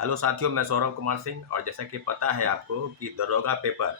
Hello साथियों, मैं सौरभ कुमार सिंह। और जैसा कि पता है आपको कि दरोगा पेपर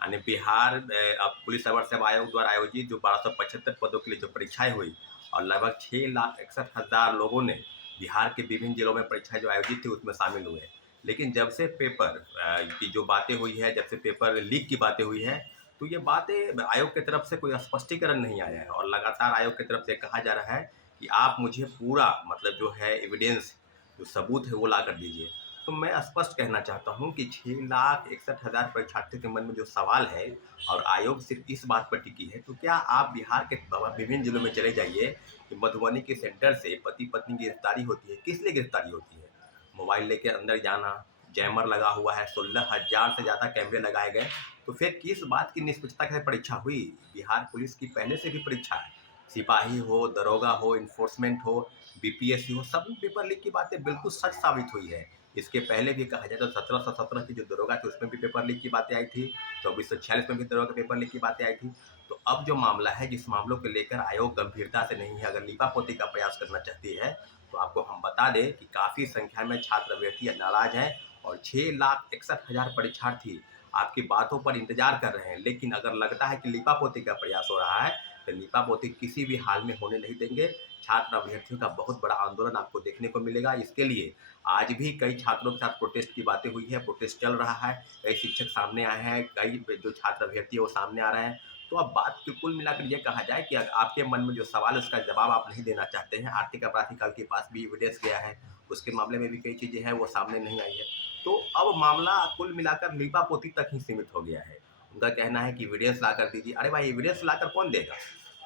यानी बिहार अब पुलिस सेवा सेवा आयोग द्वारा आयोजित जो 1275 पदों के लिए जो परीक्षाएं हुई और लगभग 6,61,000 लोगों ने बिहार के विभिन्न जिलों में परीक्षाएं जो आयोजित थी उसमें शामिल हुए। लेकिन जब से पेपर की जो बातें हुई है, जब से पेपर लीक की बातें हुई है, तो ये बातें आयोग की तरफ से कोई स्पष्टीकरण नहीं आया है और लगातार आयोग की तरफ से कहा जा रहा है कि आप मुझे पूरा मतलब जो है एविडेंस, जो सबूत है वो ला कर दीजिए। तो मैं स्पष्ट कहना चाहता हूं कि 6,61,000 परीक्षार्थियों के मन में जो सवाल है और आयोग सिर्फ इस बात पर टिकी है, तो क्या आप बिहार के विभिन्न जिलों में चले जाइए कि मधुबनी के सेंटर से पति पत्नी की गिरफ्तारी होती है। किस लिए गिरफ्तारी होती है? मोबाइल लेके अंदर जाना, जैमर लगा हुआ है, 16,000 से ज़्यादा कैमरे लगाए गए। तो फिर किस बात की निष्पक्षता से परीक्षा हुई? बिहार पुलिस की पहले से भी परीक्षा है, सिपाही हो, दरोगा हो, इन्फोर्समेंट हो, बीपीएससी हो, सभी पेपर लीक की बातें बिल्कुल सच साबित हुई है। इसके पहले भी कहा जाए तो 1717 की जो दरोगा थी उसमें भी पेपर लीक की बातें आई थी, 2446 में भी दरोगा पेपर लीक की बातें आई थी। तो अब जो मामला है, जिस मामलों को लेकर आयोग गंभीरता से नहीं है, अगर लीपापोती का प्रयास करना चाहती है, तो आपको हम बता दें कि काफ़ी संख्या में छात्र अभ्यर्थी नाराज हैं और 6,61,000 परीक्षार्थी आपकी बातों पर इंतजार कर रहे हैं। लेकिन अगर लगता है कि लीपापोती का प्रयास हो रहा है, तो लीपापोती किसी भी हाल में होने नहीं देंगे। छात्र अभ्यर्थियों का बहुत बड़ा आंदोलन आपको देखने को मिलेगा। इसके लिए आज भी कई छात्रों के साथ प्रोटेस्ट की बातें हुई है, प्रोटेस्ट चल रहा है, कई शिक्षक सामने आए हैं, कई जो छात्र अभ्यर्थी है वो सामने आ रहे हैं। तो अब बात को कुल मिलाकर ये कहा जाए कि आपके मन में जो सवाल है उसका जवाब आप नहीं देना चाहते हैं। आर्थिक अपराधिकार के पास भी एविडेंस गया है, उसके मामले में भी कई चीज़ें हैं वो सामने नहीं आई है। तो अब मामला कुल मिलाकर लीपापोती तक ही सीमित हो गया है। उनका कहना है कि एविडेंस ला कर दीजिए। अरे भाई, एविडेंस लाकर कौन देगा?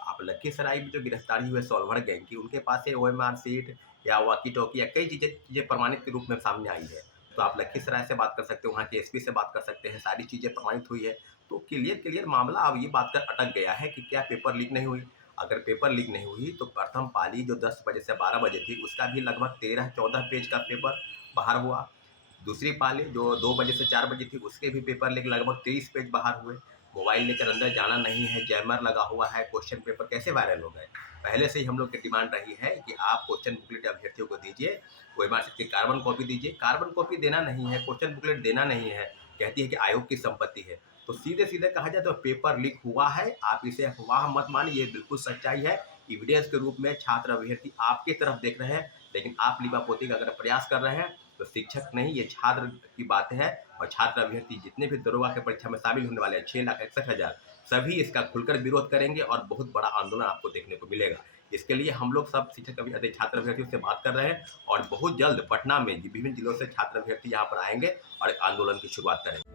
आप लखीसराय में जो गिरफ्तारी हुए सॉल्वर गैंग की, उनके पास से ओएमआर सीट या वॉकी टॉकी या कई चीज़ें प्रमाणित के रूप में सामने आई है। तो आप लखीसराय से बात कर सकते हो, वहाँ के एसपी से बात कर सकते हैं, सारी चीज़ें प्रमाणित हुई है। तो क्लियर क्लियर मामला अब ये बात कर अटक गया है कि क्या पेपर लीक नहीं हुई। अगर पेपर लीक नहीं हुई तो प्रथम पाली जो 10 बजे से 12 बजे थी उसका भी लगभग 13-14 पेज का पेपर बाहर हुआ। दूसरी पाली जो 2 बजे से 4 बजे थी उसके भी पेपर लीक लगभग 30 पेज बाहर हुए। मोबाइल लेकर अंदर जाना नहीं है, जैमर लगा हुआ है, क्वेश्चन पेपर कैसे वायरल हो गए? पहले से ही हम लोग की डिमांड रही है कि आप क्वेश्चन बुकलेट अभ्यर्थियों को दीजिए, ओएमआर शीट की कार्बन कॉपी दीजिए। कार्बन कॉपी देना नहीं है, क्वेश्चन बुकलेट देना नहीं है, कहती है कि आयोग की संपत्ति है। तो सीधे-सीधे कहा जाए तो पेपर लीक हुआ है, आप इसे अफवाह मत मानिए, ये बिल्कुल सच्चाई है। एविडेंस के रूप में छात्र अभ्यर्थी आपकी तरफ देख रहे हैं, लेकिन आप लीपापोती का अगर प्रयास कर रहे हैं, तो शिक्षक नहीं, ये छात्र की बात है। और छात्र अभ्यर्थी जितने भी दरोगा की परीक्षा में शामिल होने वाले हैं, 6,61,000, सभी इसका खुलकर विरोध करेंगे और बहुत बड़ा आंदोलन आपको देखने को मिलेगा। इसके लिए हम लोग सब शिक्षक छात्र अभ्यर्थियों से बात कर रहे हैं और बहुत जल्द पटना में विभिन्न जिलों से छात्र अभ्यर्थी यहाँ पर आएंगे और आंदोलन की शुरुआत करेंगे।